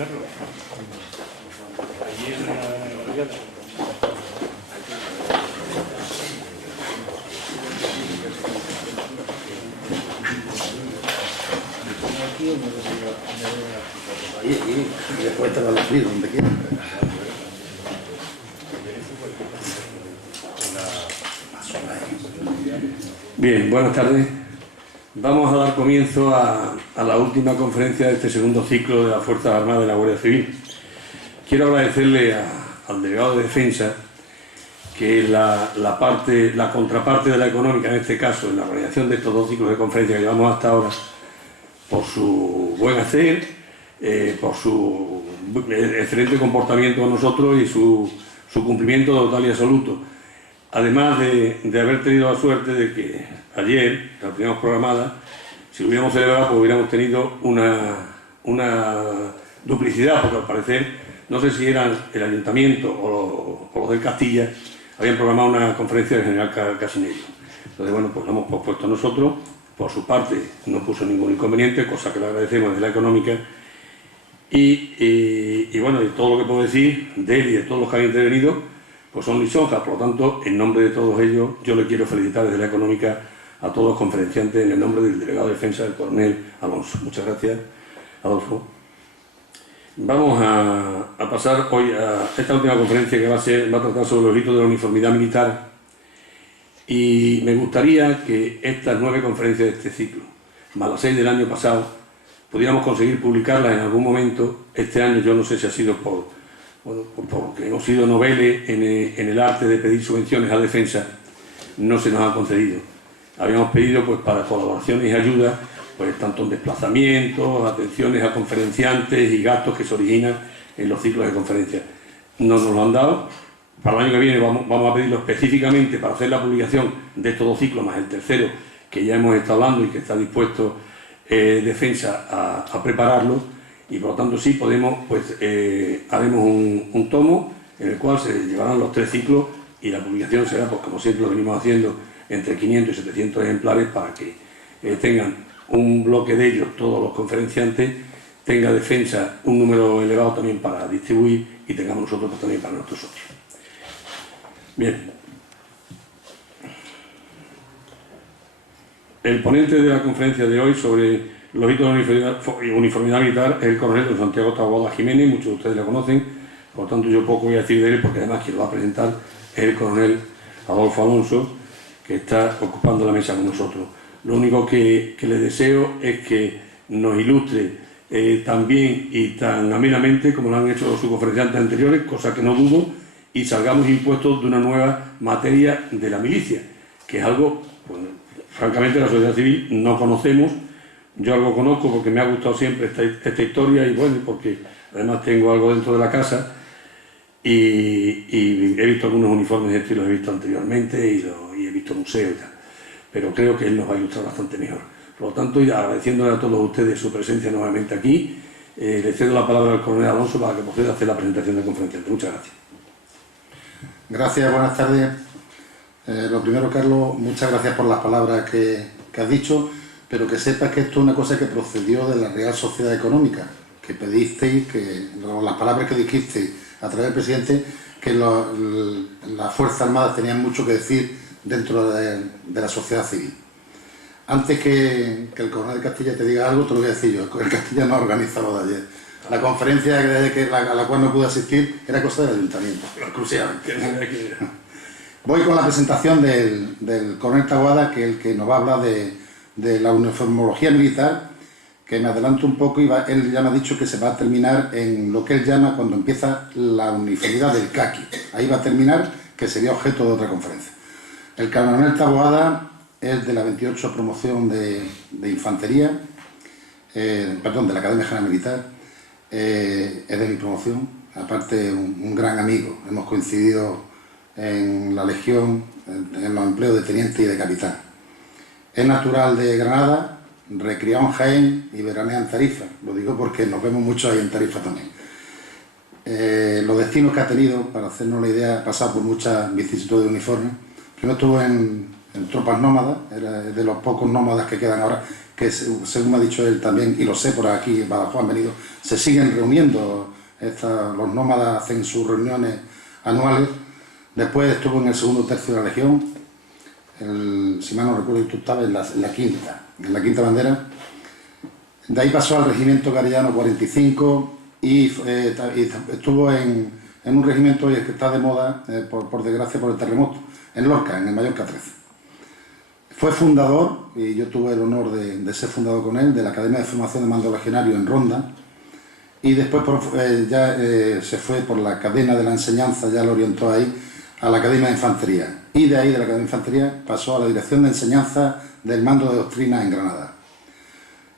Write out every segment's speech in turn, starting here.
Carlos. Allí es una brigada. Y después te va a decir donde quieras. Bien, buenas tardes. Vamos a dar comienzo a la última conferencia de este segundo ciclo de las Fuerzas Armadas de la Guardia Civil. Quiero agradecerle al delegado de Defensa, que es la contraparte de la económica, en este caso, en la organización de estos dos ciclos de conferencia que llevamos hasta ahora, por su buen hacer, por su excelente comportamiento con nosotros y su cumplimiento total y absoluto. Además de haber tenido la suerte de que ayer, la teníamos programada, si lo hubiéramos celebrado, pues hubiéramos tenido una duplicidad, porque al parecer, no sé si eran el Ayuntamiento o los del Castilla, habían programado una conferencia del general Casinello. Entonces, bueno, pues lo hemos pospuesto nosotros. Por su parte, no puso ningún inconveniente, cosa que le agradecemos desde la económica. Y bueno, y todo lo que puedo decir de él y de todos los que han intervenido, pues son lisonjas. Por lo tanto, en nombre de todos ellos, yo le quiero felicitar desde la económica a todos los conferenciantes en el nombre del delegado de Defensa, del coronel Alonso. Muchas gracias, Adolfo. Vamos a pasar hoy a esta última conferencia que va a tratar sobre los ritos de la uniformidad militar. Y me gustaría que estas 9 conferencias de este ciclo, más las 6 del año pasado, pudiéramos conseguir publicarlas en algún momento. Este año yo no sé si ha sido porque hemos sido noveles en el arte de pedir subvenciones a defensa, no se nos han concedido. Habíamos pedido pues para colaboraciones y ayudas, pues tanto en desplazamientos, atenciones a conferenciantes y gastos que se originan en los ciclos de conferencias. No nos lo han dado. Para el año que viene vamos a pedirlo específicamente para hacer la publicación de estos 2 ciclos, más el tercero, que ya hemos estado hablando y que está dispuesto Defensa a prepararlo. Y por lo tanto sí podemos, pues haremos un tomo en el cual se llevarán los 3 ciclos y la publicación será, pues como siempre lo venimos haciendo, entre 500 y 700 ejemplares para que tengan un bloque de ellos todos los conferenciantes, tenga Defensa un número elevado también para distribuir y tengamos nosotros pues, también para nuestros socios. Bien. El ponente de la conferencia de hoy sobre los hitos de uniformidad militar es el coronel don Santiago Taboada Jiménez, muchos de ustedes lo conocen, por lo tanto yo poco voy a decir de él porque además quien lo va a presentar es el coronel Adolfo Alonso, que está ocupando la mesa con nosotros. Lo único que le deseo es que nos ilustre tan bien y tan amenamente como lo han hecho sus conferenciantes anteriores, cosa que no dudo, y salgamos impuestos de una nueva materia de la milicia, que es algo, pues, francamente, la sociedad civil no conocemos. Yo algo conozco porque me ha gustado siempre esta historia y bueno, porque además tengo algo dentro de la casa y he visto algunos uniformes de este, los he visto anteriormente y he visto museos y tal, pero creo que él nos va a ilustrar bastante mejor. Por lo tanto, y agradeciéndole a todos ustedes su presencia nuevamente aquí, le cedo la palabra al coronel Alonso para que proceda a hacer la presentación del conferenciante. Muchas gracias. Gracias, buenas tardes. Lo primero, Carlos, muchas gracias por las palabras que has dicho, pero que sepas que esto es una cosa que procedió de la Real Sociedad Económica, que pedisteis, las palabras que dijisteis a través del presidente, que las Fuerzas Armadas tenían mucho que decir dentro de la sociedad civil. Antes que el coronel de Castilla te diga algo, te lo voy a decir yo. El Castilla no ha organizado de ayer. La conferencia a la cual no pude asistir era cosa del ayuntamiento, exclusivamente. Voy con la presentación del coronel Taboada, que es el que nos va a hablar de la uniformología militar, que me adelanto un poco y él ya me ha dicho que se va a terminar en lo que él llama cuando empieza la uniformidad del caqui. Ahí va a terminar, que sería objeto de otra conferencia. El coronel Taboada es de la 28 promoción de infantería, de la Academia General Militar, es de mi promoción, aparte un gran amigo, hemos coincidido en la Legión, en los empleos de teniente y de capitán. Es natural de Granada, recriado en Jaén y veranea en Tarifa, lo digo porque nos vemos mucho ahí en Tarifa también. Los destinos que ha tenido, para hacernos la idea, ha pasado por muchas vicisitudes de uniforme. Primero estuvo en tropas nómadas, era de los pocos nómadas que quedan ahora, que según me ha dicho él también, y lo sé por aquí, Badajoz han venido, se siguen reuniendo, los nómadas hacen sus reuniones anuales. Después estuvo en el segundo tercio de la Legión, si mal no recuerdo, tú estabas en la quinta bandera. De ahí pasó al regimiento Garellano 45 y estuvo en un regimiento que está de moda, por desgracia, por el terremoto, en Lorca, en el Mallorca 13. Fue fundador, y yo tuve el honor de ser fundador con él, de la Academia de Formación de Mando Legionario en Ronda, y después se fue por la cadena de la enseñanza, ya lo orientó ahí, a la Academia de Infantería. Y de ahí, de la Academia de Infantería, pasó a la Dirección de Enseñanza del Mando de Doctrina en Granada.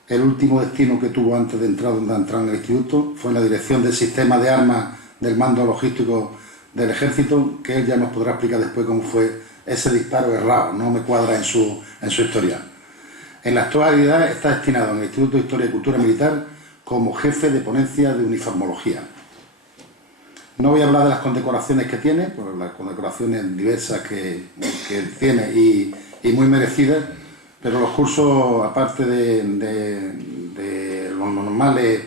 El último destino que tuvo antes de entrar en el instituto fue en la Dirección del Sistema de Armas del Mando Logístico del Ejército, que él ya nos podrá explicar después cómo fue ese disparo errado, no me cuadra en su historia. En la actualidad está destinado en el Instituto de Historia y Cultura Militar como jefe de ponencia de uniformología. No voy a hablar de las condecoraciones que tiene, por las condecoraciones diversas que tiene y muy merecidas, pero los cursos, aparte de los normales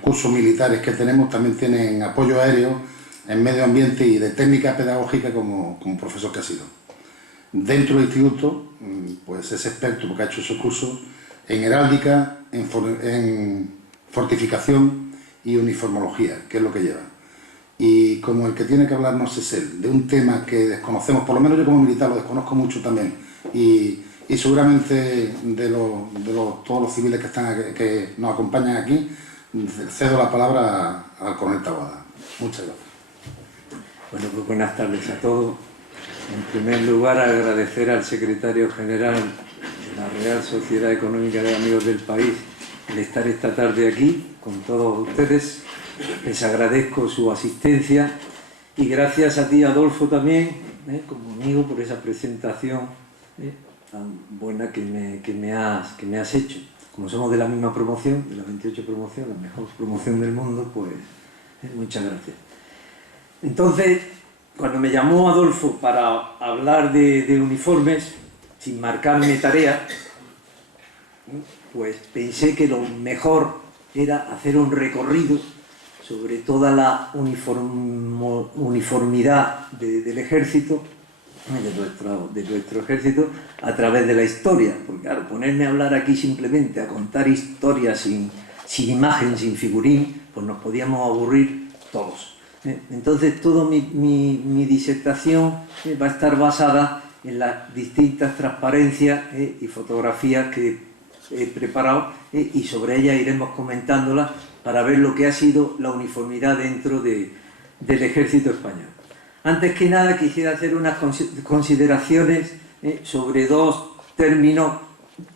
cursos militares que tenemos, también tienen apoyo aéreo en medio ambiente y de técnica pedagógica como profesor que ha sido. Dentro del instituto, pues es experto, porque ha hecho esos cursos, en heráldica, en fortificación y uniformología, que es lo que lleva. Y como el que tiene que hablarnos es él, de un tema que desconocemos, por lo menos yo como militar lo desconozco mucho también, y seguramente todos los civiles que nos acompañan aquí, cedo la palabra al coronel Taboada. Muchas gracias. Bueno, pues buenas tardes a todos. En primer lugar, agradecer al secretario general de la Real Sociedad Económica de Amigos del País el estar esta tarde aquí con todos ustedes. Les agradezco su asistencia y gracias a ti, Adolfo, también, como amigo, por esa presentación tan buena que me has hecho. Como somos de la misma promoción, de la 28 promoción, la mejor promoción del mundo, pues muchas gracias. Entonces, cuando me llamó Adolfo para hablar de uniformes, sin marcarme tarea, pues pensé que lo mejor era hacer un recorrido sobre toda la uniformidad del ejército, de nuestro ejército, a través de la historia. Porque claro, ponerme a hablar aquí simplemente, a contar historias sin imagen, sin figurín, pues nos podíamos aburrir todos. Entonces toda mi disertación va a estar basada en las distintas transparencias y fotografías que he preparado, y sobre ellas iremos comentándolas para ver lo que ha sido la uniformidad dentro del ejército español. Antes que nada quisiera hacer unas consideraciones sobre dos términos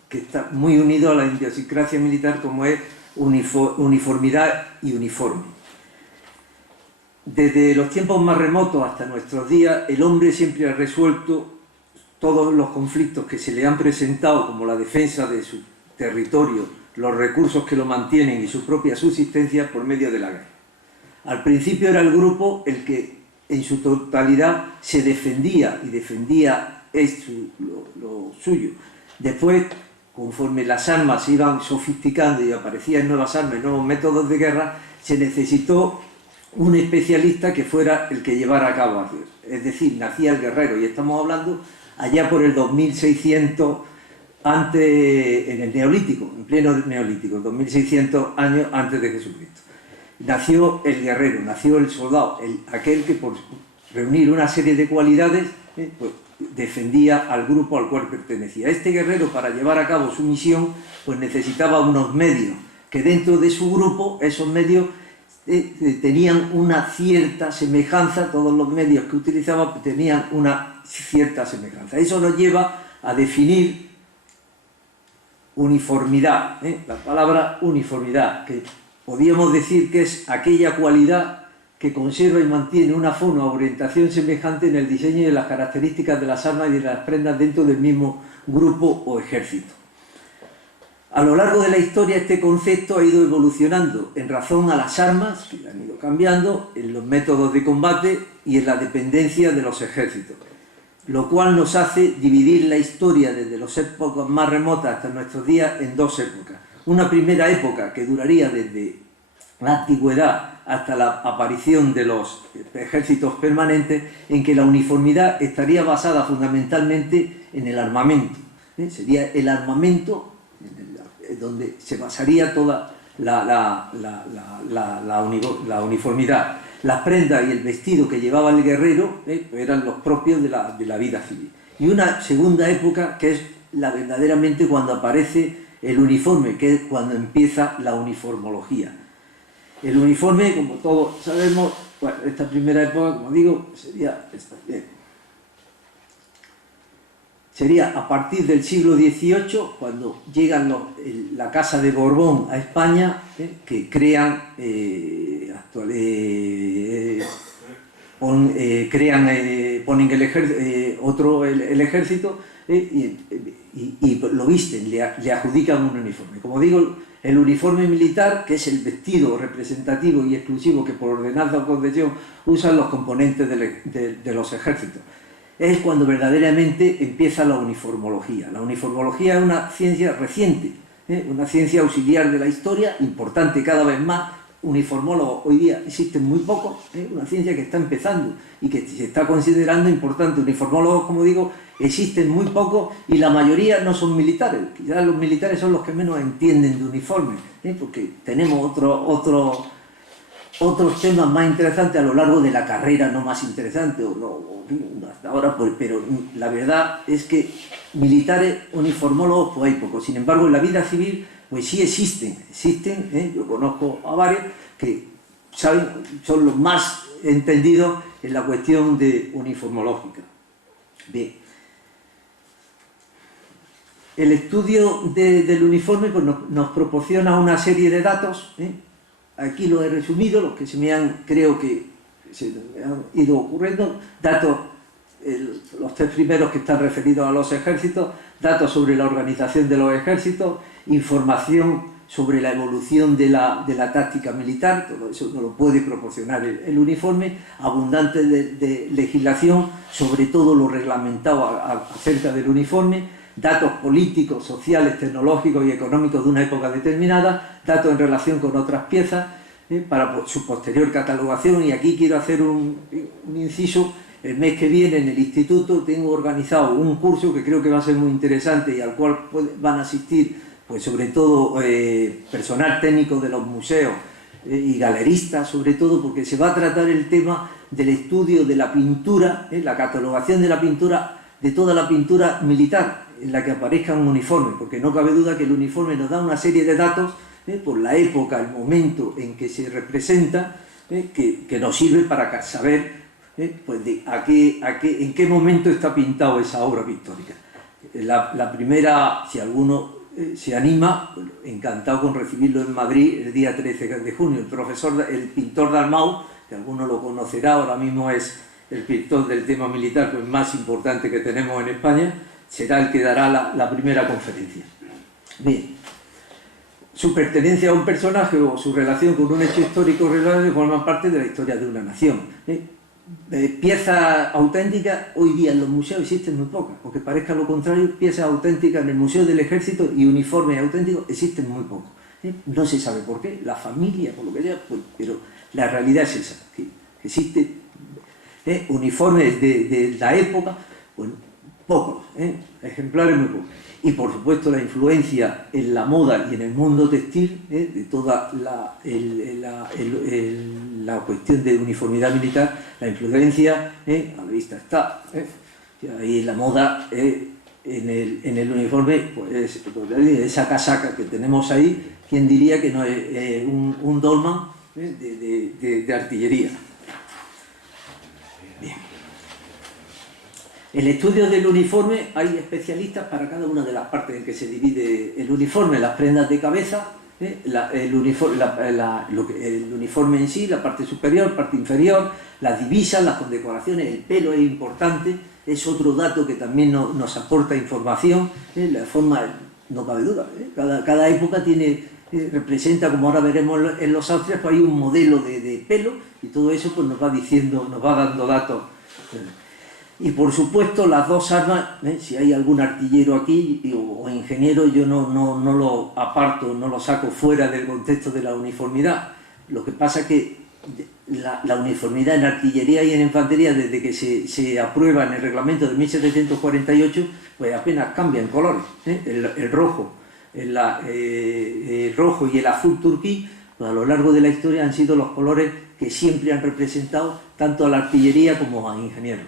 que están muy unidos a la idiosincrasia militar, como es uniformidad y uniforme. Desde los tiempos más remotos hasta nuestros días, el hombre siempre ha resuelto todos los conflictos que se le han presentado, como la defensa de su territorio, los recursos que lo mantienen y su propia subsistencia, por medio de la guerra. Al principio era el grupo el que en su totalidad se defendía y defendía lo suyo. Después, conforme las armas se iban sofisticando y aparecían nuevas armas y nuevos métodos de guerra, se necesitó un especialista que fuera el que llevara a cabo aquello. Es decir, nacía el guerrero, y estamos hablando allá por el 2600 en el Neolítico, en pleno Neolítico, 2600 años antes de Jesucristo. Nació el guerrero, nació el soldado, aquel que por reunir una serie de cualidades pues defendía al grupo al cual pertenecía. Este guerrero, para llevar a cabo su misión, pues necesitaba unos medios, que dentro de su grupo esos medios tenían una cierta semejanza, todos los medios que utilizaba tenían una cierta semejanza. Eso nos lleva a definir uniformidad, la palabra uniformidad, que podríamos decir que es aquella cualidad que conserva y mantiene una forma o orientación semejante en el diseño y en las características de las armas y de las prendas dentro del mismo grupo o ejército. A lo largo de la historia este concepto ha ido evolucionando en razón a las armas, que han ido cambiando, en los métodos de combate y en la dependencia de los ejércitos. lo cual nos hace dividir la historia desde las épocas más remotas hasta nuestros días en dos épocas. Una primera época que duraría desde la antigüedad hasta la aparición de los ejércitos permanentes, en que la uniformidad estaría basada fundamentalmente en el armamento. Sería el armamento donde se basaría toda la uniformidad. Las prendas y el vestido que llevaba el guerrero eran los propios de la vida civil. Y una segunda época que es verdaderamente cuando aparece el uniforme, que es cuando empieza la uniformología. El uniforme, como todos sabemos, bueno, esta primera época, como digo, sería a partir del siglo XVIII, cuando llegan la Casa de Borbón a España, que crean, ponen el ejército y lo visten, le adjudican un uniforme. Como digo, el uniforme militar, que es el vestido representativo y exclusivo que por ordenanza o concesión usan los componentes de los ejércitos, es cuando verdaderamente empieza la uniformología. La uniformología es una ciencia reciente, una ciencia auxiliar de la historia, importante cada vez más. Uniformólogos hoy día existen muy pocos, una ciencia que está empezando y que se está considerando importante. Uniformólogos, como digo, existen muy pocos y la mayoría no son militares. Quizás los militares son los que menos entienden de uniformes, porque tenemos otros temas más interesantes a lo largo de la carrera, no más interesantes, hasta ahora, pero la verdad es que militares uniformólogos pues hay pocos. Sin embargo, en la vida civil pues sí existen, yo conozco a varios que son los más entendidos en la cuestión de uniformológica. Bien. El estudio del uniforme pues, nos proporciona una serie de datos, aquí lo he resumido, los que creo que se me han ido ocurriendo, datos, los tres primeros que están referidos a los ejércitos, datos sobre la organización de los ejércitos, información sobre la evolución de la táctica militar, todo eso nos lo puede proporcionar el uniforme, abundante de legislación sobre todo lo reglamentado acerca del uniforme, datos políticos, sociales, tecnológicos y económicos de una época determinada, datos en relación con otras piezas, para su posterior catalogación. Y aquí quiero hacer un inciso. El mes que viene en el instituto tengo organizado un curso que creo que va a ser muy interesante y al cual van a asistir pues sobre todo personal técnico de los museos y galeristas, sobre todo porque se va a tratar el tema del estudio de la pintura, la catalogación de la pintura, de toda la pintura militar en la que aparezca un uniforme, porque no cabe duda que el uniforme nos da una serie de datos por la época, el momento en que se representa, que nos sirve para saber pues en qué momento está pintado esa obra pictórica. La primera, si alguno se anima, pues, encantado con recibirlo en Madrid el día 13 de junio. El pintor Dalmau, que alguno lo conocerá, ahora mismo es el pintor del tema militar pues, más importante que tenemos en España, será el que dará la primera conferencia. Bien, su pertenencia a un personaje o su relación con un hecho histórico relevante forman parte de la historia de una nación. Piezas auténticas hoy día en los museos existen muy pocas, porque parezca lo contrario, piezas auténticas en el Museo del Ejército y uniformes auténticos existen muy pocos. No se sabe por qué, la familia, por lo que sea, pues, pero la realidad es esa, que existen uniformes de la época, pues pocos, ejemplares muy pocos. Y por supuesto la influencia en la moda y en el mundo textil de toda la cuestión de uniformidad militar, la influencia a la vista está. Ahí la moda en el uniforme, pues esa casaca que tenemos ahí, ¿quién diría que no es un dolman de artillería? Bien. El estudio del uniforme, hay especialistas para cada una de las partes en que se divide el uniforme, las prendas de cabeza, el uniforme en sí, la parte superior, parte inferior, las divisas, las condecoraciones, el pelo es importante, es otro dato que también nos aporta información, la forma, no cabe duda, cada época representa, como ahora veremos en los austrias, pues hay un modelo de pelo y todo eso pues nos va dando datos. Y por supuesto las dos armas, si hay algún artillero aquí o ingeniero, yo no lo aparto, no lo saco fuera del contexto de la uniformidad. Lo que pasa es que la uniformidad en artillería y en infantería, desde que se aprueba en el reglamento de 1748, pues apenas cambian colores. El rojo, el rojo y el azul turquí, pues a lo largo de la historia han sido los colores que siempre han representado tanto a la artillería como a ingenieros.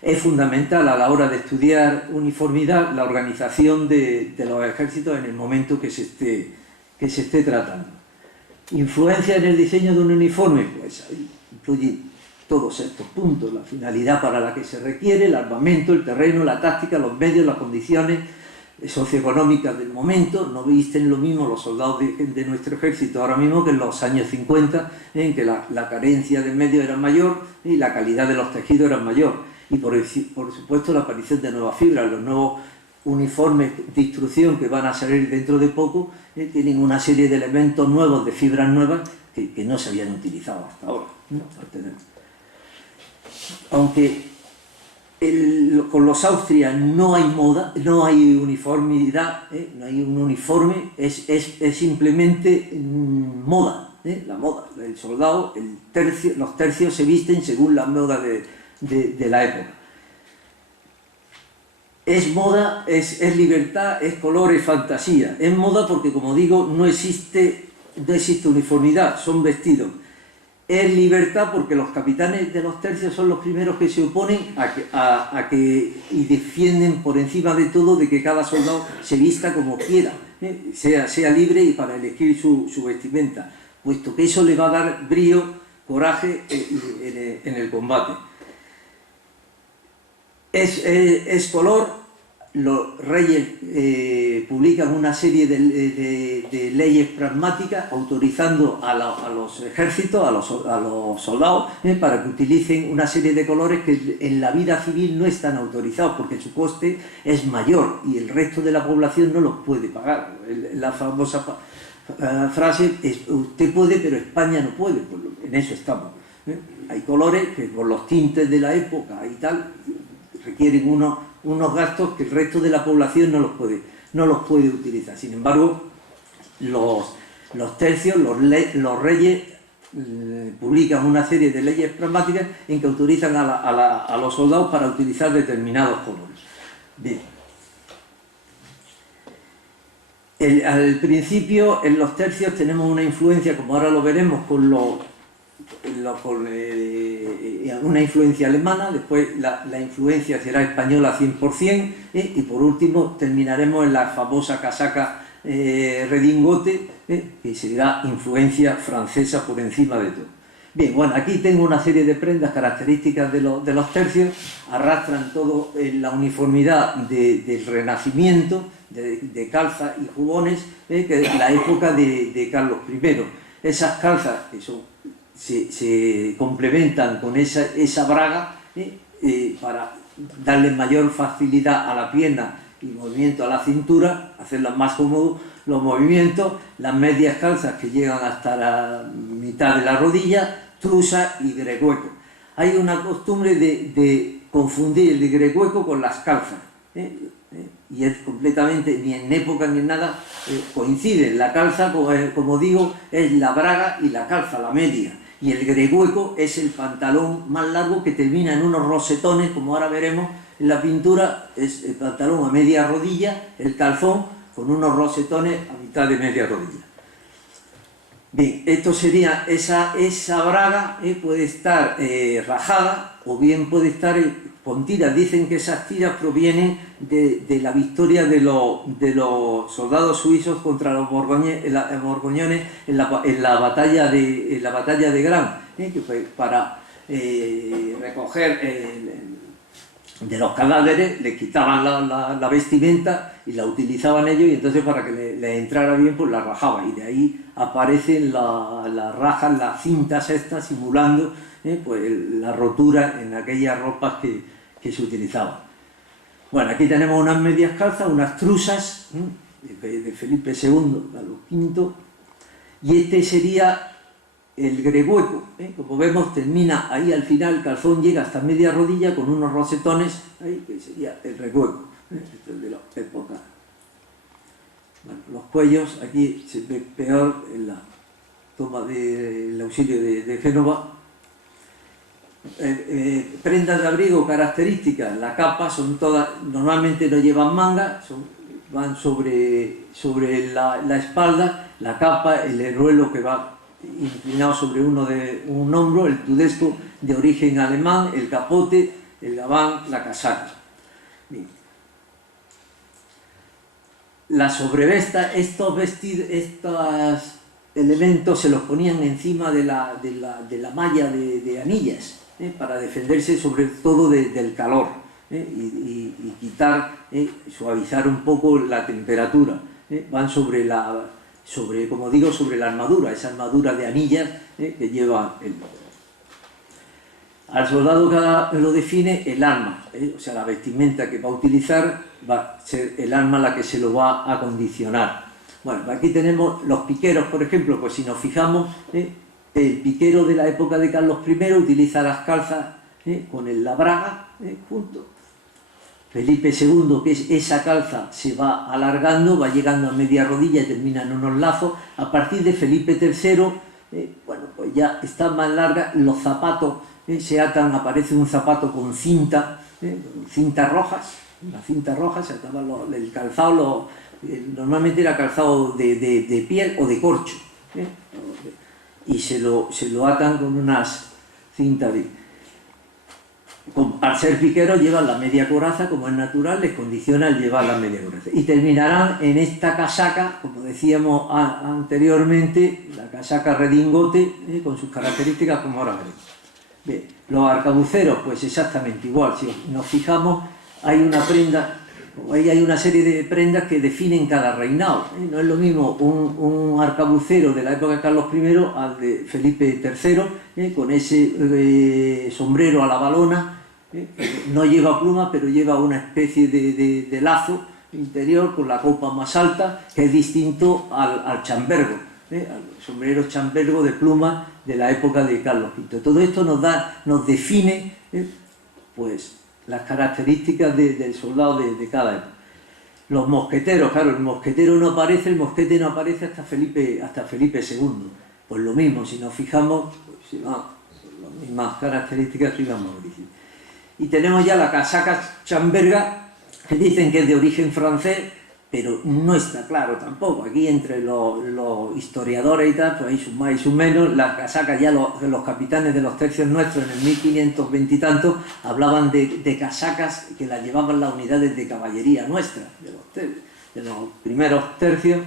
Es fundamental a la hora de estudiar uniformidad la organización de los ejércitos en el momento que se esté tratando. Influencia en el diseño de un uniforme, pues ahí incluye todos estos puntos: la finalidad para la que se requiere, el armamento, el terreno, la táctica, los medios, las condiciones socioeconómicas del momento. No visten lo mismo los soldados de nuestro ejército ahora mismo que en los años 50, en que la carencia de medios era mayor y la calidad de los tejidos era mayor. Y por supuesto la aparición de nuevas fibras, los nuevos uniformes de instrucción que van a salir dentro de poco, tienen una serie de elementos nuevos, de fibras nuevas, que no se habían utilizado hasta ahora, ¿no? Aunque con los austrias no hay moda, no hay uniformidad, no hay un uniforme, es simplemente moda, la moda. El soldado, los tercios se visten según la moda de la época. Es moda, es libertad, es color, es fantasía. Es moda porque, como digo, no existe uniformidad, son vestidos. Es libertad porque los capitanes de los tercios son los primeros que se oponen y defienden por encima de todo de que cada soldado se vista como quiera, sea libre y para elegir su vestimenta, puesto que eso le va a dar brío, coraje en el combate. Es color. Los reyes publican una serie de leyes pragmáticas autorizando a los ejércitos, a los soldados, para que utilicen una serie de colores que en la vida civil no están autorizados porque su coste es mayor y el resto de la población no los puede pagar. La famosa frase es: usted puede, pero España no puede. Pues en eso estamos. Hay colores que por los tintes de la época y tal requieren unos gastos que el resto de la población no los puede utilizar. Sin embargo, los tercios, los reyes, publican una serie de leyes pragmáticas en que autorizan a los soldados para utilizar determinados colores. Bien. Al principio, en los tercios tenemos una influencia, como ahora lo veremos, con una influencia alemana. Después la influencia será española 100%, y por último terminaremos en la famosa casaca redingote, que será influencia francesa por encima de todo. Bien, bueno, aquí tengo una serie de prendas características de los tercios, arrastran todo la uniformidad del Renacimiento, de calzas y jubones, que es la época de Carlos I. Esas calzas que se complementan con esa braga, para darle mayor facilidad a la pierna y movimiento a la cintura, hacerlas más cómodos los movimientos. Las medias calzas que llegan hasta la mitad de la rodilla, trusa y gregueco. Hay una costumbre de confundir el gregueco con las calzas, y es completamente, ni en época ni en nada, coinciden. La calza, como digo, es la braga y la calza, la media. Y el gregueco es el pantalón más largo que termina en unos rosetones, como ahora veremos en la pintura. Es el pantalón a media rodilla, el calzón con unos rosetones a mitad de media rodilla. Bien, esto sería esa braga, puede estar rajada o bien puede estar con tiras. Dicen que esas tiras provienen de la victoria de los soldados suizos contra los borgoñones en la batalla de Gran, que fue para recoger de los cadáveres. Les quitaban la vestimenta y la utilizaban ellos, y entonces para que les entrara bien pues la rajaban, y de ahí aparecen las rajas, las cintas estas simulando pues la rotura en aquellas ropas que se utilizaban. Bueno, aquí tenemos unas medias calzas, unas truzas de Felipe II, Carlos V, y este sería el gregueco, como vemos, termina ahí al final, el calzón llega hasta media rodilla con unos rosetones, ahí, que sería el gregueco, este es de la época. Bueno, los cuellos, aquí se ve peor en la toma del auxilio de Génova. Prendas de abrigo características, la capa son todas, normalmente no llevan manga, van sobre la espalda, la capa, el heruelo que va inclinado sobre un hombro, el tudesco de origen alemán, el capote, el gabán, la casaca. Bien. La sobrevesta, estos elementos se los ponían encima de la malla de anillas, para defenderse sobre todo del calor, y quitar, suavizar un poco la temperatura. Van sobre, como digo, sobre la armadura, esa armadura de anillas que lleva el... Al soldado que lo define el arma, o sea, la vestimenta que va a utilizar va a ser el arma la que se lo va a acondicionar. Bueno, aquí tenemos los piqueros, por ejemplo, pues si nos fijamos, el piquero de la época de Carlos I utiliza las calzas con la braga junto. Felipe II, que es esa calza, se va alargando, va llegando a media rodilla y termina en unos lazos. A partir de Felipe III, bueno, pues ya está más larga, los zapatos se atan, aparece un zapato con cintas rojas, las cintas rojas, se ataba el calzado, normalmente era calzado de piel o de corcho, y se lo atan con unas cintas al ser piqueros llevan la media coraza, como es natural, les condiciona el llevar la media coraza. Y terminarán en esta casaca, como decíamos anteriormente, la casaca redingote, con sus características, como ahora veremos. Bien, los arcabuceros, pues exactamente igual. Si nos fijamos, hay una serie de prendas que definen cada reinado. No es lo mismo un arcabucero de la época de Carlos I al de Felipe III, con ese sombrero a la valona. No lleva pluma, pero lleva una especie de lazo interior con la copa más alta, que es distinto al chambergo, al sombrero chambergo de pluma de la época de Carlos V. Todo esto nos define pues las características del soldado de cada época. Los mosqueteros, claro, el mosquetero no aparece, el mosquete no aparece hasta Felipe II. Pues lo mismo, si nos fijamos, pues, si van las mismas características que íbamos diciendo. Y tenemos ya la casaca chamberga, que dicen que es de origen francés, pero no está claro tampoco. Aquí entre los historiadores y tal, pues hay sus más y sus menos. Las casacas ya los capitanes de los tercios nuestros en el 1520 y tanto hablaban de casacas que las llevaban las unidades de caballería nuestras, de los primeros tercios,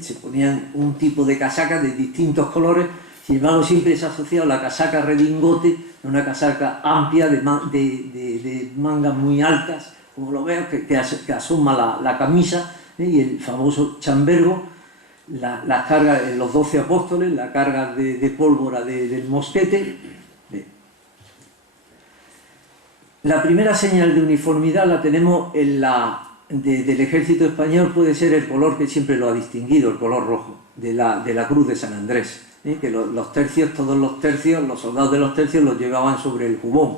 se ponían un tipo de casaca de distintos colores. Sin embargo, siempre se ha asociado la casaca redingote, una casaca amplia de mangas muy altas, como lo veo, que asoma la camisa, y el famoso chambergo, las cargas de los 12 apóstoles, la carga de pólvora del mosquete. La primera señal de uniformidad la tenemos en del ejército español, puede ser el color que siempre lo ha distinguido, el color rojo, de la cruz de San Andrés. Que los tercios, todos los tercios, los soldados de los tercios los llevaban sobre el jubón,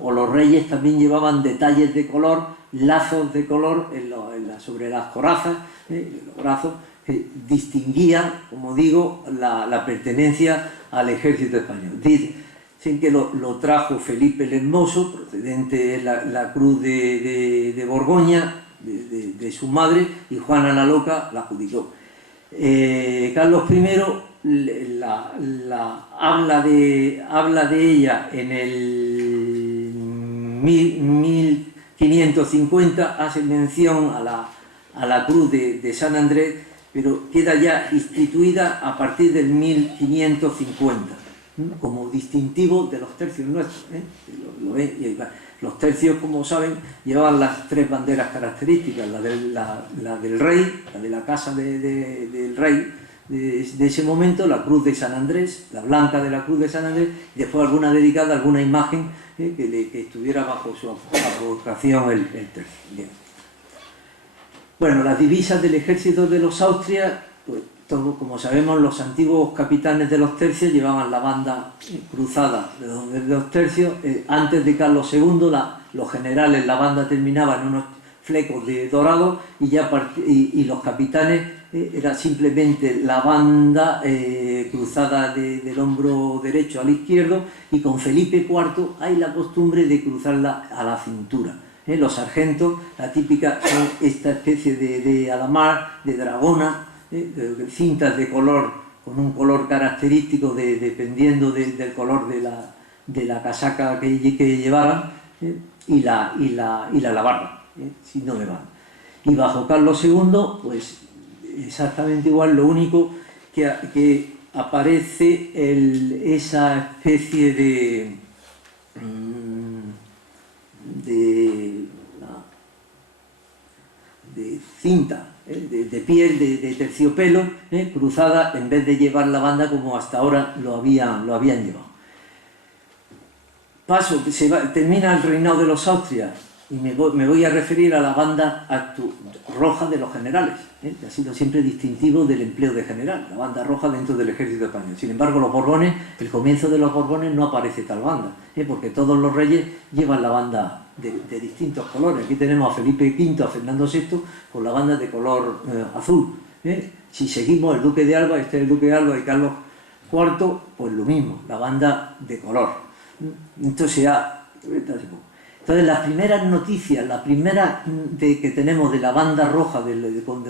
o los reyes también llevaban detalles de color, lazos de color sobre las corazas, los brazos, que distinguían, como digo, la pertenencia al ejército español. Dicen que lo trajo Felipe el Hermoso, procedente de la cruz de Borgoña, de su madre, y Juana la Loca la adjudicó. Carlos I habla de ella en el 1550, hace mención a la cruz de San Andrés, pero queda ya instituida a partir del 1550, como distintivo de los tercios nuestros. Los tercios, como saben, llevaban las tres banderas características, la del rey, la de la casa del rey, de ese momento, la cruz de San Andrés, la blanca de la cruz de San Andrés, y después alguna dedicada a alguna imagen que estuviera bajo su advocación el tercio. Bien. Bueno, las divisas del ejército de los Austrias, pues como sabemos, los antiguos capitanes de los tercios llevaban la banda cruzada de los tercios. Antes de Carlos II, los generales, la banda terminaba en unos flecos de dorado y los capitanes era simplemente la banda cruzada del hombro derecho al izquierdo, y con Felipe IV hay la costumbre de cruzarla a la cintura. Los sargentos, la típica, son esta especie de alamar, de dragona, de cintas de color, con un color característico dependiendo del color de la casaca que llevaran, y la alabarda, si no le van. Y bajo Carlos II, pues exactamente igual, lo único que aparece esa especie de cinta, de piel, de terciopelo, cruzada, en vez de llevar la banda como hasta ahora lo habían llevado. Termina el reinado de los Austrias, y me voy a referir a la banda roja de los generales, que ha sido siempre distintivo del empleo de general, la banda roja dentro del ejército español. Sin embargo, los Borbones, el comienzo de los Borbones no aparece tal banda, porque todos los reyes llevan la banda de distintos colores. Aquí tenemos a Felipe V, a Fernando VI, con la banda de color azul. Si seguimos, el Duque de Alba, este es el Duque de Alba y Carlos IV, pues lo mismo, la banda de color. Entonces las primeras noticias, que tenemos de la banda roja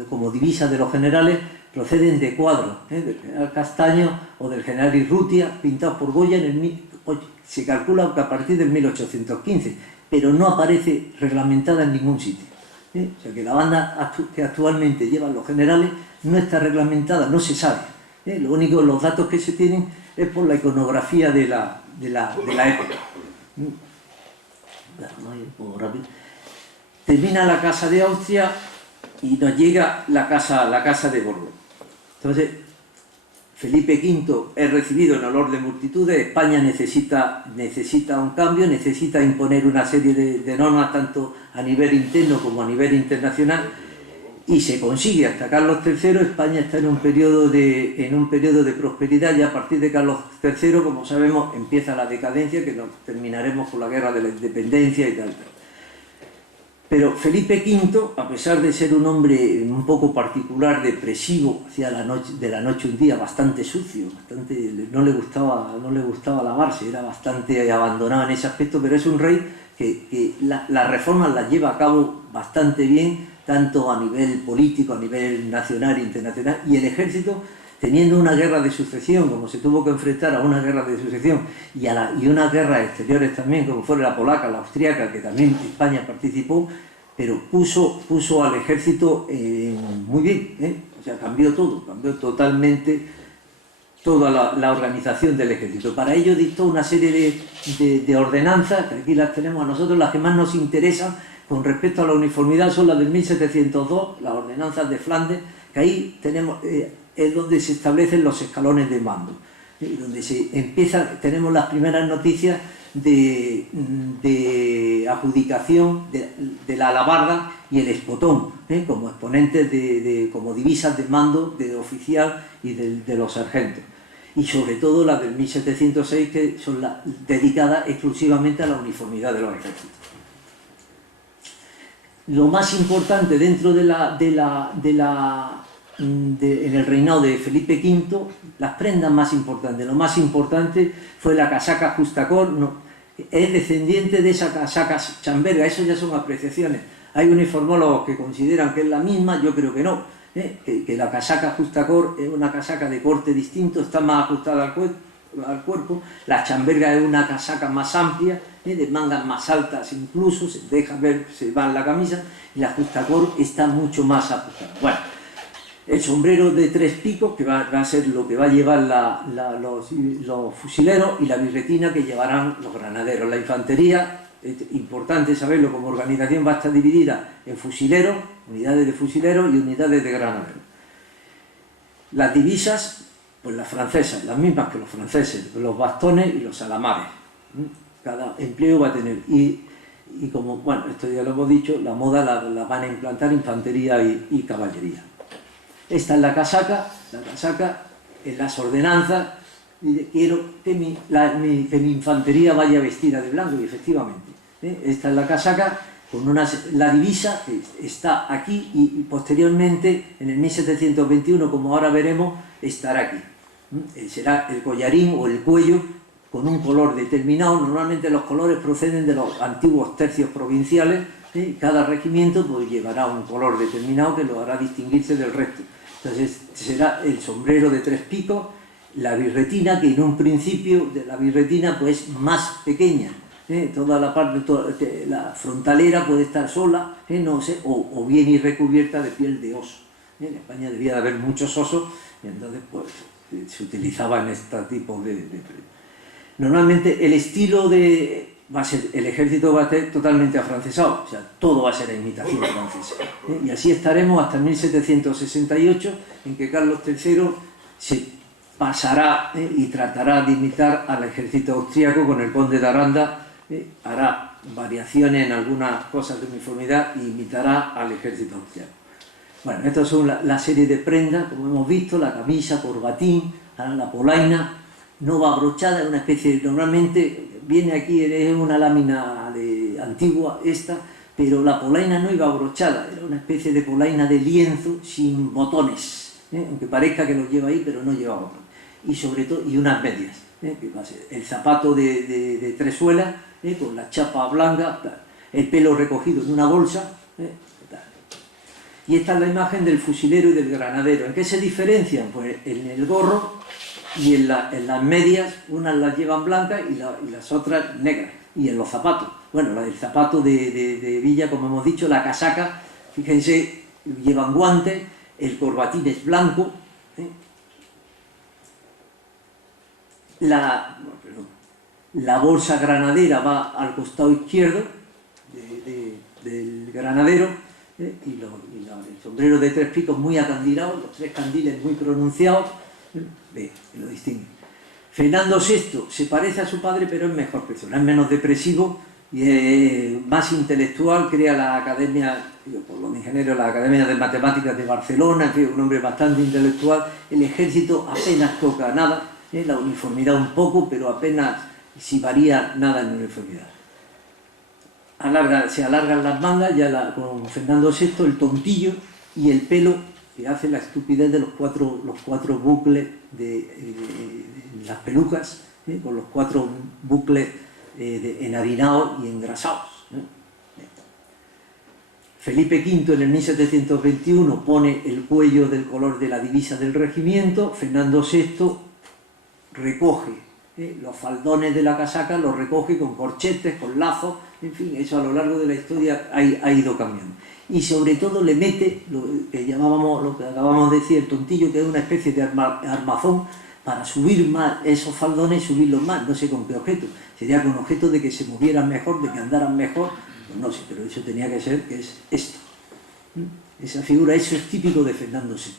como divisa de los generales, proceden de cuadros, del general Castaño o del general Irrutia, pintados por Goya se calcula que a partir del 1815, pero no aparece reglamentada en ningún sitio. O sea que la banda que actualmente llevan los generales no está reglamentada, no se sabe. Lo único, los datos que se tienen es por la iconografía de la época. Termina la Casa de Austria y nos llega la casa de Borbón. Entonces, Felipe V es recibido en olor de multitudes. España necesita un cambio, necesita imponer una serie de normas tanto a nivel interno como a nivel internacional, y se consigue hasta Carlos III. España está en un periodo de prosperidad, y a partir de Carlos III, como sabemos, empieza la decadencia, que terminaremos con la guerra de la independencia y tal. Pero Felipe V, a pesar de ser un hombre un poco particular, depresivo, de la noche un día, bastante sucio, no le gustaba lavarse, era bastante abandonado en ese aspecto, pero es un rey que las reformas las lleva a cabo bastante bien, tanto a nivel político, a nivel nacional e internacional, y el ejército, teniendo una guerra de sucesión, como se tuvo que enfrentar a una guerra de sucesión y unas guerras exteriores también, como fue la polaca, la austriaca, que también España participó, pero puso al ejército muy bien, o sea, cambió totalmente toda la organización del ejército. Para ello dictó una serie de ordenanzas, que aquí las tenemos a nosotros. Las que más nos interesan con respecto a la uniformidad son las del 1702, las ordenanzas de Flandes, que ahí es donde se establecen los escalones de mando, donde tenemos las primeras noticias de adjudicación de la alabarda y el espotón, como exponentes como divisas de mando de oficial y de los sargentos. Y sobre todo las del 1706, que son dedicadas exclusivamente a la uniformidad de los ejércitos. Lo más importante dentro en el reinado de Felipe V, las prendas más importantes, lo más importante fue la casaca justacor. Es descendiente de esa casaca chamberga. Eso ya son apreciaciones. Hay uniformólogos que consideran que es la misma, yo creo que no, que la casaca justacor es una casaca de corte distinto, está más ajustada al cuerpo. La chamberga es una casaca más amplia, de mangas más altas incluso, se deja ver, se va en la camisa, y la justacor está mucho más ajustada. Bueno, el sombrero de 3 picos, que va a ser lo que va a llevar los fusileros, y la birretina que llevarán los granaderos. La infantería, es importante saberlo, como organización va a estar dividida en fusileros, unidades de fusileros y unidades de granaderos. Las divisas, pues las francesas, las mismas que los franceses, los bastones y los alamares. Cada empleo va a tener, y como, bueno, esto ya lo hemos dicho, la moda la van a implantar infantería y caballería. Esta es la casaca en las ordenanzas, dice, quiero que mi infantería vaya vestida de blanco, y efectivamente, esta es la casaca con la divisa que está aquí y posteriormente, en el 1721, como ahora veremos, estará aquí. Será el collarín o el cuello con un color determinado. Normalmente los colores proceden de los antiguos tercios provinciales. Cada regimiento pues llevará un color determinado que lo hará distinguirse del resto. Entonces será el sombrero de 3 picos, la birretina, que en un principio de la birretina pues más pequeña. Toda la parte, la frontalera puede estar sola, no sé, o bien ir recubierta de piel de oso. En España debía de haber muchos osos y entonces pues se utilizaba en este tipo de... Normalmente el estilo va a ser, el ejército va a ser totalmente afrancesado, o sea, todo va a ser a imitación francesa. Y así estaremos hasta 1768, en que Carlos III se pasará y tratará de imitar al ejército austríaco con el conde de Aranda, hará variaciones en algunas cosas de uniformidad e imitará al ejército austríaco. Bueno, estas son la serie de prendas, como hemos visto, la camisa, corbatín, la polaina, no va abrochada, es una especie de, normalmente viene aquí, es una lámina antigua esta, pero la polaina no iba abrochada, era una especie de polaina de lienzo sin botones, aunque parezca que los lleva ahí, pero no lleva botones. Y sobre todo, y unas medias, que va a ser el zapato de 3 suelas, con la chapa blanca, el pelo recogido en una bolsa, y esta es la imagen del fusilero y del granadero. ¿En qué se diferencian? Pues en el gorro y en las medias, unas las llevan blancas y las otras negras, y en los zapatos. Bueno, el zapato de Villa, como hemos dicho, la casaca, fíjense, llevan guantes, el corbatín es blanco, la bolsa granadera va al costado izquierdo del granadero, y el sombrero de 3 picos muy acandilado, los 3 candiles muy pronunciados, lo distingue. Fernando VI se parece a su padre, pero es mejor persona, es menos depresivo y es más intelectual, crea la academia, por los ingenieros, la Academia de Matemáticas de Barcelona, en fin, un hombre bastante intelectual. El ejército apenas toca nada, la uniformidad un poco, pero apenas si varía nada en la uniformidad. Se alargan las mangas, ya con Fernando VI, el tontillo y el pelo, que hace la estupidez de los cuatro bucles de las pelucas, con los 4 bucles enharinados y engrasados. Felipe V en el 1721 pone el cuello del color de la divisa del regimiento. Fernando VI recoge los faldones de la casaca, los recoge con corchetes, con lazos, en fin, eso a lo largo de la historia ha ido cambiando. Y sobre todo le mete lo que acabamos de decir, el tontillo, que es una especie de armazón para subir más esos faldones, subirlos más, no sé con qué objeto. Sería con objeto de que se movieran mejor, de que andaran mejor, pues no sé, pero eso tenía que ser, que es esto. Esa figura, eso es típico de Fernando VII.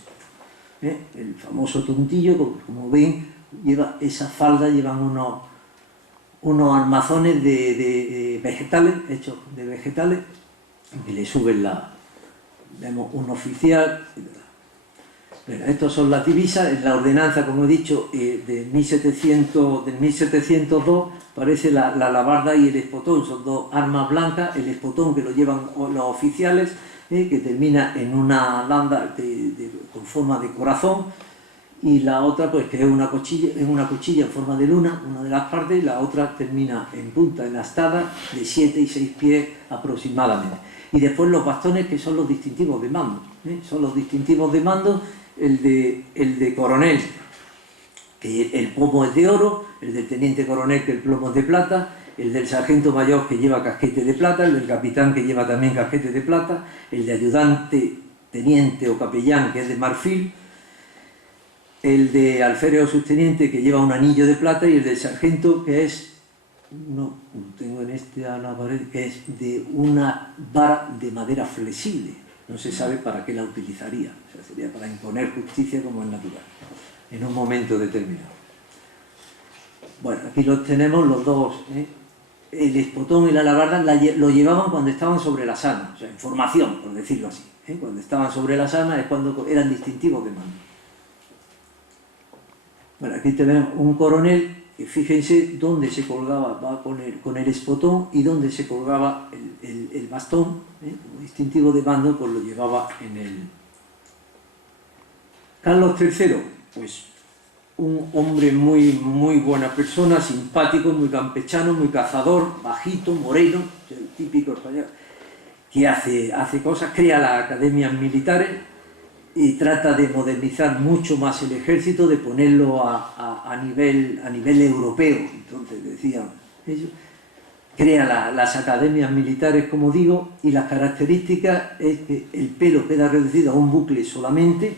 El famoso tontillo, como ven, lleva esa falda, llevan unos armazones de vegetales, hechos de vegetales, que le suben vemos un oficial. Bueno, estos son las divisas. En la ordenanza, como he dicho, del 1702 aparece la alabarda y el espotón, son 2 armas blancas, el espotón que lo llevan los oficiales, que termina en una landa con forma de corazón, y la otra pues que es una cuchilla en forma de luna, una de las partes, y la otra termina en punta, enastada, de 7 y 6 pies aproximadamente. Y después los bastones, que son los distintivos de mando, son los distintivos de mando, el de coronel, que el pomo es de oro, el del teniente coronel, que el plomo es de plata, el del sargento mayor, que lleva casquete de plata, el del capitán, que lleva también casquete de plata, el de ayudante, teniente o capellán, que es de marfil, el de alférez o subteniente, que lleva un anillo de plata, y el del sargento, que es, no tengo en a la pared, que es de una vara de madera flexible, no se sabe para qué la utilizaría, o sea, sería para imponer justicia como es natural, en un momento determinado. Bueno, aquí los tenemos los dos, el espotón y la alabarda lo llevaban cuando estaban sobre las armas, o sea, en formación, por decirlo así. Cuando estaban sobre las armas es cuando eran distintivos de mando. Bueno, aquí tenemos un coronel, y fíjense dónde se colgaba, va con el espotón, y dónde se colgaba el bastón, como distintivo de mando, pues lo llevaba en el... Carlos III, pues un hombre muy buena persona, simpático, muy campechano, muy cazador, bajito, moreno, el típico español, que hace cosas, crea las academias militares y trata de modernizar mucho más el ejército, de ponerlo a nivel europeo. Entonces decían ellos, crea las academias militares, como digo, y las características es que el pelo queda reducido a un bucle solamente,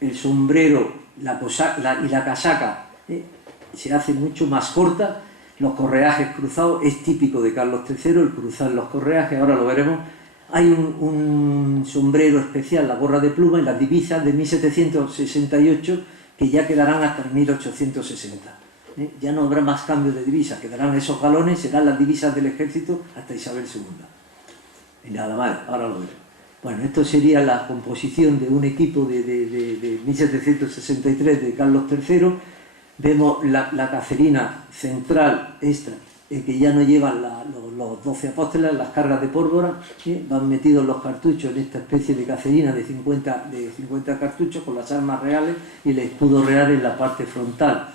el sombrero y la casaca se hace mucho más corta, los correajes cruzados, es típico de Carlos III el cruzar los correajes, ahora lo veremos. Hay un sombrero especial, la gorra de pluma, y las divisas de 1768, que ya quedarán hasta el 1860. Ya no habrá más cambio de divisas, quedarán esos galones, serán las divisas del ejército hasta Isabel II. Y nada más, ahora lo veremos. Bueno, esto sería la composición de un equipo de 1763 de Carlos III. Vemos la cacerina central, esta, que ya no llevan los 12 apóstoles, las cargas de pólvora, van metidos los cartuchos en esta especie de cacerina de 50 cartuchos con las armas reales y el escudo real en la parte frontal.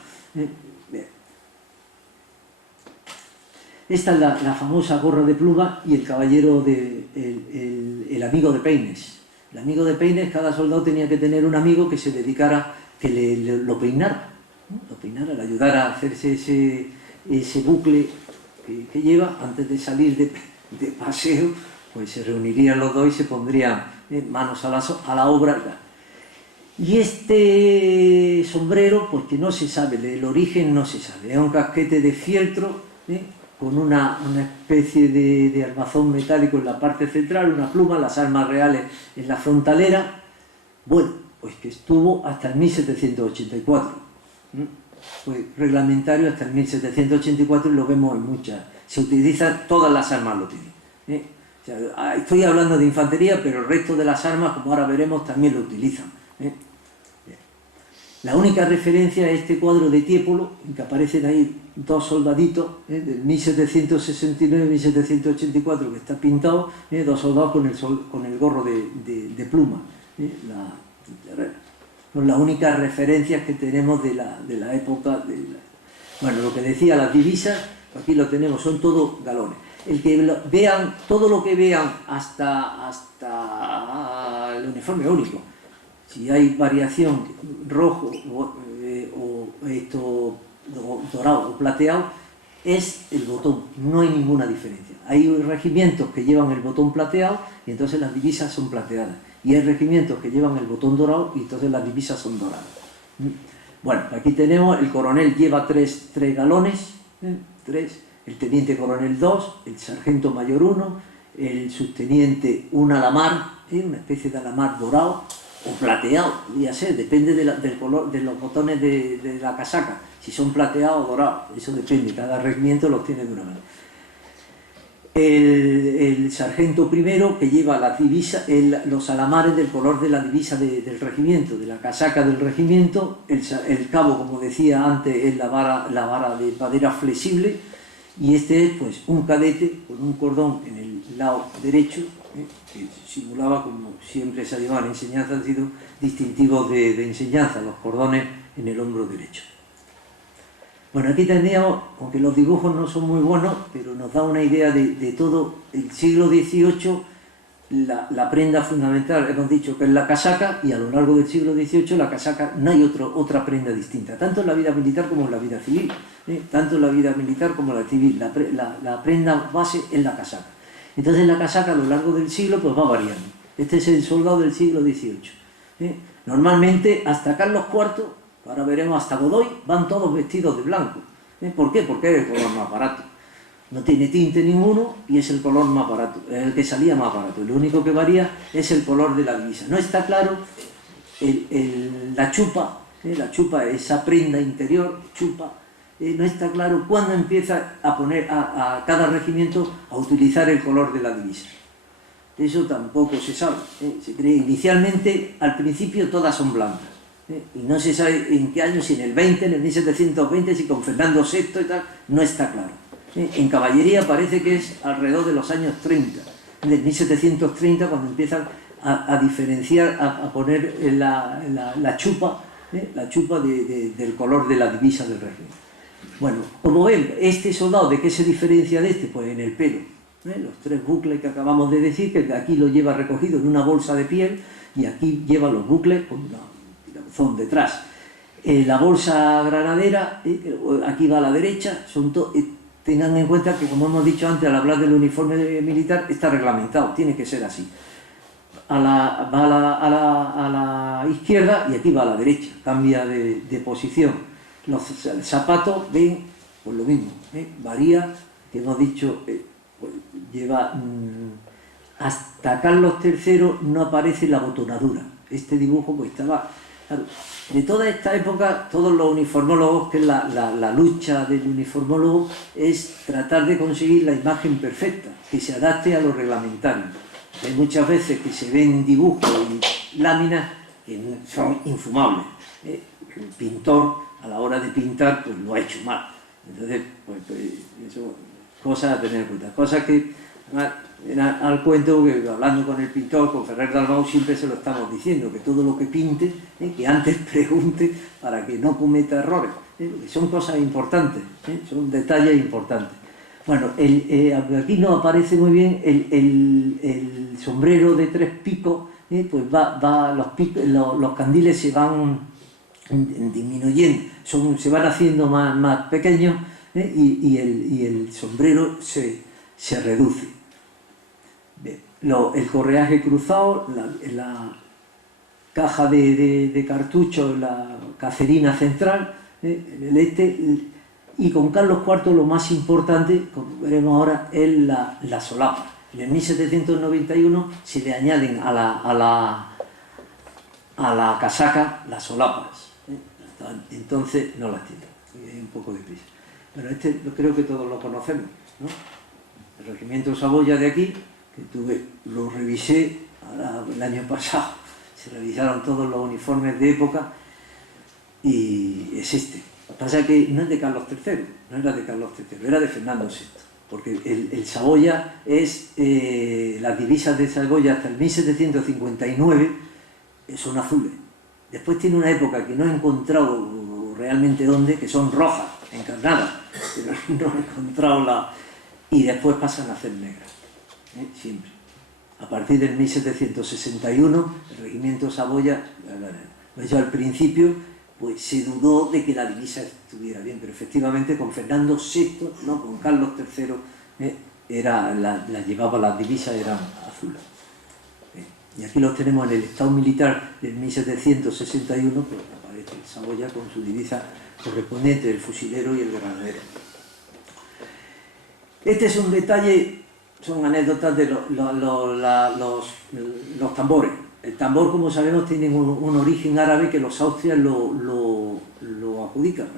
Esta es la famosa gorra de pluma y el caballero, el amigo de Peines. El amigo de Peines, cada soldado tenía que tener un amigo que se dedicara, que lo peinara, le ayudara a hacerse ese bucle que lleva. Antes de salir de paseo, pues se reunirían los dos y se pondrían manos a la obra. Y este sombrero, pues que no se sabe, el origen no se sabe, es un casquete de fieltro, con una especie de armazón metálico en la parte central, una pluma, las armas reales en la frontalera. Bueno, pues que estuvo hasta el 1784. Fue reglamentario hasta el 1784 y lo vemos en muchas. Se utilizan, todas las armas lo tienen. O sea, estoy hablando de infantería, pero el resto de las armas, como ahora veremos, también lo utilizan. La única referencia es este cuadro de Tiepolo, en que aparecen ahí dos soldaditos, del 1769-1784, que está pintado, dos soldados con el gorro de pluma. Son las únicas referencias que tenemos de la época. Bueno, lo que decía, las divisas, aquí lo tenemos, son todos galones. El que vean, todo lo que vean hasta el uniforme único, si hay variación rojo o dorado o plateado, es el botón, no hay ninguna diferencia. Hay regimientos que llevan el botón plateado y entonces las divisas son plateadas, y hay regimientos que llevan el botón dorado y entonces las divisas son doradas. Bueno, aquí tenemos, el coronel lleva tres galones, el teniente coronel 2, el sargento mayor 1, el subteniente un alamar, una especie de alamar dorado o plateado, podría ser, depende del color de los botones de la casaca, si son plateados o dorados, eso depende, cada regimiento los tiene de una manera. El sargento primero, que lleva las divisas, los alamares del color de la divisa del regimiento, de la casaca del regimiento. El cabo, como decía antes, es la vara de madera flexible, y este es pues un cadete con un cordón en el lado derecho, que simulaba, como siempre se ha llevado en enseñanza, han sido distintivos de enseñanza, los cordones en el hombro derecho. Bueno, aquí tendríamos, aunque los dibujos no son muy buenos, pero nos da una idea de todo el siglo XVIII. La prenda fundamental, hemos dicho que es la casaca, y a lo largo del siglo XVIII la casaca, no hay otra prenda distinta, tanto en la vida militar como en la vida civil, tanto en la vida militar como en la civil, la prenda base es la casaca. Entonces la casaca a lo largo del siglo pues va variando. Este es el soldado del siglo XVIII. Normalmente hasta Carlos IV, ahora veremos hasta Godoy, van todos vestidos de blanco. ¿Por qué? Porque es el color más barato. No tiene tinte ninguno y es el color más barato, es el que salía más barato. Lo único que varía es el color de la divisa. No está claro la chupa, esa prenda interior, chupa, no está claro cuándo empieza a poner a cada regimiento a utilizar el color de la divisa. Eso tampoco se sabe. Se cree inicialmente, al principio todas son blancas. Y no se sabe en qué año, si en el 20, en el 1720, si con Fernando VI y tal, no está claro. En caballería parece que es alrededor de los años 30, del 1730, cuando empiezan a diferenciar, a poner la chupa del color de la divisa del régimen. Bueno, como ven, este soldado, ¿de qué se diferencia de este? Pues en el pelo. Los 3 bucles que acabamos de decir, que aquí lo lleva recogido en una bolsa de piel y aquí lleva los bucles con una tirabuzón detrás. La bolsa granadera, aquí va a la derecha, tengan en cuenta que, como hemos dicho antes, al hablar del uniforme militar, está reglamentado, tiene que ser así. Va a la izquierda y aquí va a la derecha, cambia de posición. Los zapatos, ven, pues lo mismo, varía, que hemos dicho, pues lleva hasta Carlos III no aparece la botonadura. Este dibujo pues estaba, claro, de toda esta época, todos los uniformólogos, que es la lucha del uniformólogo, es tratar de conseguir la imagen perfecta, que se adapte a lo reglamentario. Hay muchas veces que se ven dibujos y láminas que son infumables. El pintor, a la hora de pintar, pues lo ha hecho mal. Entonces, pues eso, cosas a tener en cuenta. Cosas que, era al cuento que, hablando con el pintor, con Ferrer Dalmau, siempre se lo estamos diciendo, que todo lo que pinte, que antes pregunte para que no cometa errores. Porque son cosas importantes, son detalles importantes. Bueno, aquí no aparece muy bien el sombrero de 3 picos, pues los candiles se van disminuyendo, se van haciendo más pequeños, y el sombrero se reduce. El correaje cruzado, la caja de cartuchos, la cacerina central, y con Carlos IV lo más importante, como veremos ahora, es la solapa. En el 1791 se le añaden a la casaca las solapas. Entonces no las tiene. Hay un poco de prisa. Pero creo que todos lo conocemos, ¿no? El regimiento Saboya de aquí, que lo revisé ahora, el año pasado, se revisaron todos los uniformes de época y es este. Lo que pasa es que no es de Carlos III, no era de Carlos III, era de Fernando VI, porque el Saboya es, las divisas de Saboya hasta el 1759 son azules. Después tiene una época que no he encontrado realmente dónde, que son rojas, encarnadas, pero no he encontrado y después pasan a ser negras, siempre. A partir del 1761, el regimiento Saboya, yo al principio, pues se dudó de que la divisa estuviera bien, pero efectivamente con Fernando VI, no con Carlos III, las divisas eran azules. Y aquí los tenemos en el estado militar del 1761, pues aparece el Saboya con su divisa correspondiente, el fusilero y el granadero. Este es un detalle, son anécdotas de los tambores. El tambor, como sabemos, tiene un origen árabe que los austrias lo adjudican,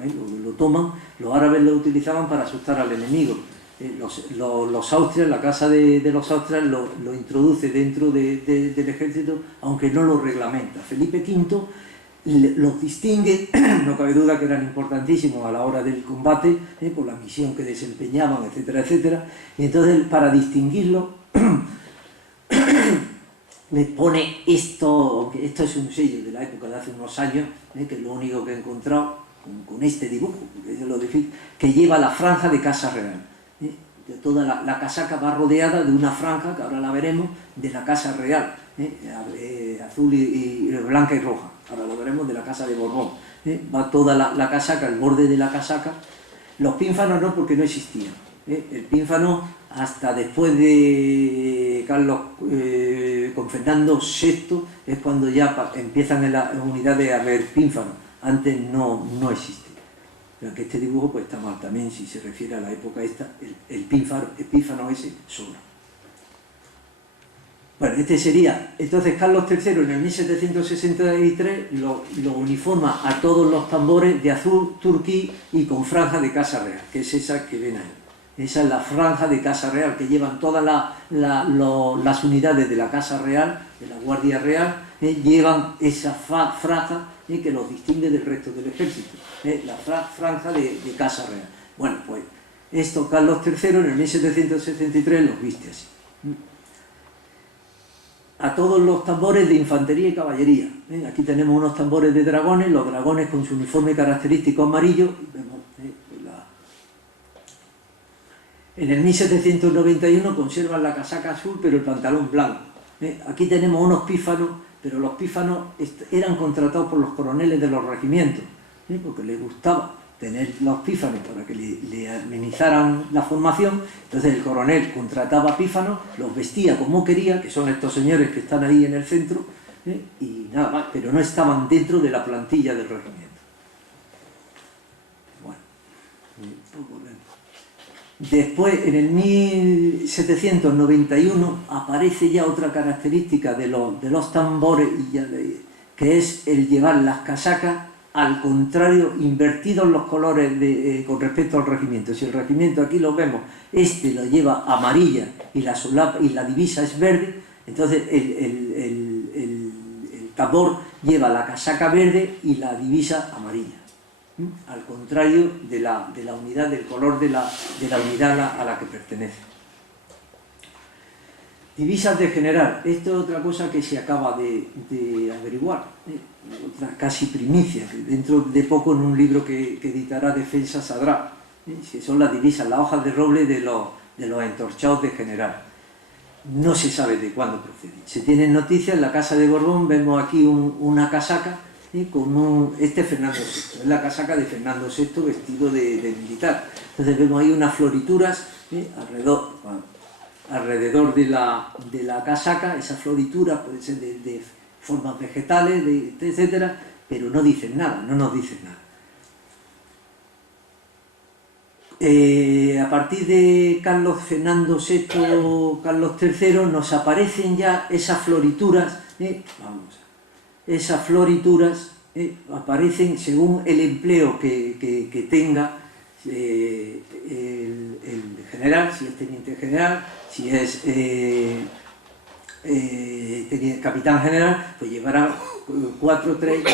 lo toman. Los árabes lo utilizaban para asustar al enemigo. Los austrias, la casa de los austrias lo introduce dentro del ejército, aunque no lo reglamenta. Felipe V los distingue, no cabe duda que eran importantísimos a la hora del combate, por la misión que desempeñaban, etcétera, etcétera. Y entonces, para distinguirlo, me pone esto, que esto es un sello de la época de hace unos años, que es lo único que he encontrado con este dibujo, porque lo difícil, que lleva la franja de Casa Real. Toda la casaca va rodeada de una franja, que ahora la veremos, de la Casa Real, azul y blanca y roja. Ahora lo veremos, de la Casa de Borbón. Va toda la casaca, el borde de la casaca. Los pínfanos no, porque no existían. El pínfano, hasta después de Carlos, con Fernando VI, es cuando ya empiezan en las unidades a haber pínfanos. Antes no existe. Pero que este dibujo pues está mal también, si se refiere a la época esta, el pífano ese sobra. Bueno, este sería, entonces Carlos III en el 1763 lo uniforma a todos los tambores de azul turquí y con franja de Casa Real, que es esa que ven ahí. Esa es la franja de Casa Real, que llevan todas las unidades de la Casa Real, de la Guardia Real, llevan esa franja que los distingue del resto del ejército, la franja de Casa Real. Bueno, pues esto Carlos III en el 1763 los viste así. A todos los tambores de infantería y caballería. Aquí tenemos unos tambores de dragones, los dragones con su uniforme característico amarillo. En el 1791 conservan la casaca azul pero el pantalón blanco. Aquí tenemos unos pífanos, pero los pífanos eran contratados por los coroneles de los regimientos, porque les gustaba tener los pífanos para que le amenizaran la formación. Entonces el coronel contrataba pífanos, los vestía como quería, que son estos señores que están ahí en el centro, y nada más, pero no estaban dentro de la plantilla del regimiento. Bueno, después, en el 1791, aparece ya otra característica de los tambores, que es el llevar las casacas al contrario, invertidos los colores con respecto al regimiento. Si el regimiento aquí lo vemos, este lo lleva amarilla y la divisa es verde, entonces el tambor lleva la casaca verde y la divisa amarilla. Al contrario de la unidad, del color de la unidad a la que pertenece. Divisas de general, esto es otra cosa que se acaba de averiguar, otra casi primicia, que dentro de poco en un libro que editará Defensa saldrá, que son las divisas, las hojas de roble de los entorchados de general. No se sabe de cuándo proceden. Se tienen noticias, en la Casa de Borbón vemos aquí una casaca, con este es Fernando VI, es la casaca de Fernando VI vestido de militar. Entonces vemos ahí unas florituras alrededor de la casaca. Esas florituras pueden ser de formas vegetales, etcétera, pero no dicen nada, no nos dicen nada. A partir de Fernando VI, Carlos III, nos aparecen ya esas florituras, esas florituras aparecen según el empleo que tenga el general, si es teniente general, si es capitán general, pues llevará 4, 3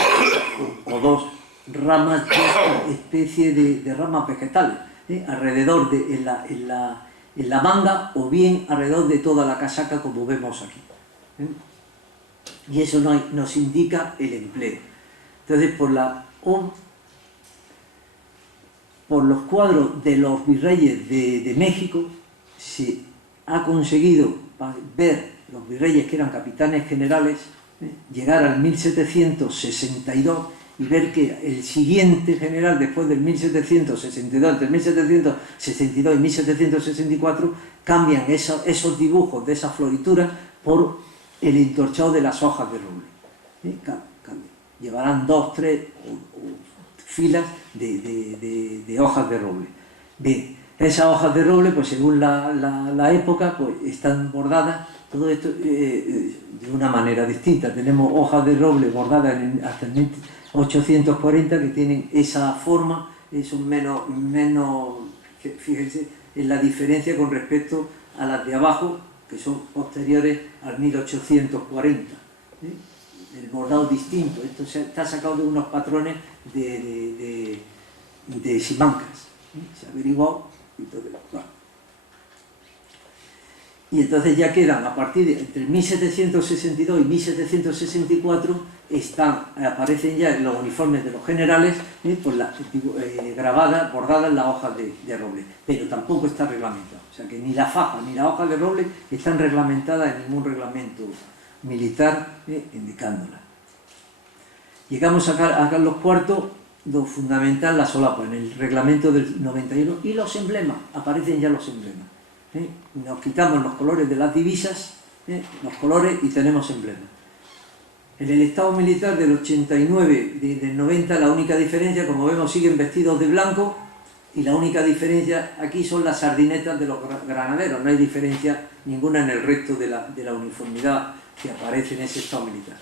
o 2 ramas de esta especie de ramas vegetales, alrededor en la manga o bien alrededor de toda la casaca, como vemos aquí. Y eso nos indica el empleo. Entonces, por los cuadros de los virreyes de México, se ha conseguido ver los virreyes que eran capitanes generales, llegar al 1762 y ver que el siguiente general después del 1762, entre 1762 y 1764, cambian esos dibujos de esas florituras por el entorchado de las hojas de roble. Llevarán 2, 3 filas de hojas de roble. Bien, esas hojas de roble, pues según la época, pues están bordadas, todo esto de una manera distinta. Tenemos hojas de roble bordadas hasta el 1840 que tienen esa forma, son menos, fíjense en la diferencia con respecto a las de abajo, que son posteriores al 1840. El bordado distinto, esto está sacado de unos patrones de Simancas, se ha averiguado. Y entonces ya quedan, a partir de entre 1762 y 1764, aparecen ya en los uniformes de los generales, grabadas, bordadas las hojas de roble, pero tampoco está reglamentado. O sea que ni la faja ni la hoja de roble están reglamentadas en ningún reglamento militar, indicándola. Llegamos a Carlos IV, lo fundamental, la solapa, en el reglamento del 91, y los emblemas, aparecen ya los emblemas. Nos quitamos los colores de las divisas, los colores, y tenemos emblemas. En el estado militar del 89 y del 90, la única diferencia, como vemos, siguen vestidos de blanco, Y la única diferencia aquí son las sardinetas de los granaderos, no hay diferencia ninguna en el resto de la uniformidad que aparece en ese estado militar.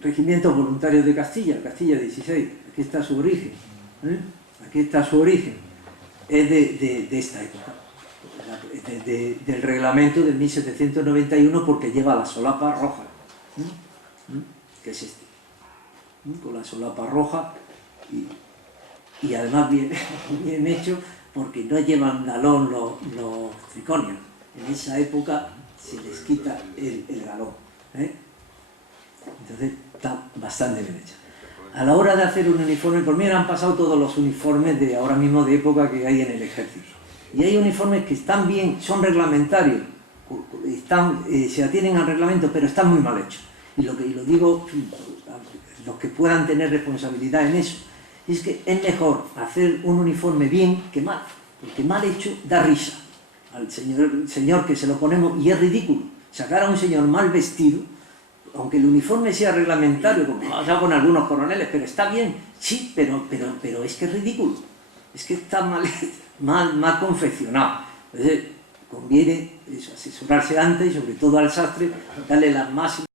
Regimientos Voluntarios de Castilla, Castilla 16, aquí está su origen, aquí está su origen, es de esta época, del reglamento de 1791, porque lleva la solapa roja, que es este, con la solapa roja y además bien hecho, porque no llevan galón los triconios. En esa época se les quita el galón, entonces está bastante bien hecha. A la hora de hacer un uniforme, por mí han pasado todos los uniformes de ahora mismo de época que hay en el ejército, y hay uniformes que están bien, son reglamentarios, se atienen al reglamento, pero están muy mal hechos. Y lo digo, los que puedan tener responsabilidad en eso, es que es mejor hacer un uniforme bien que mal, porque mal hecho da risa al señor que se lo ponemos, y es ridículo sacar a un señor mal vestido, aunque el uniforme sea reglamentario, como pasa con algunos coroneles, pero está bien, sí, pero es que es ridículo, es que está mal confeccionado. Entonces conviene eso, asesorarse antes, y sobre todo al sastre, darle las máximas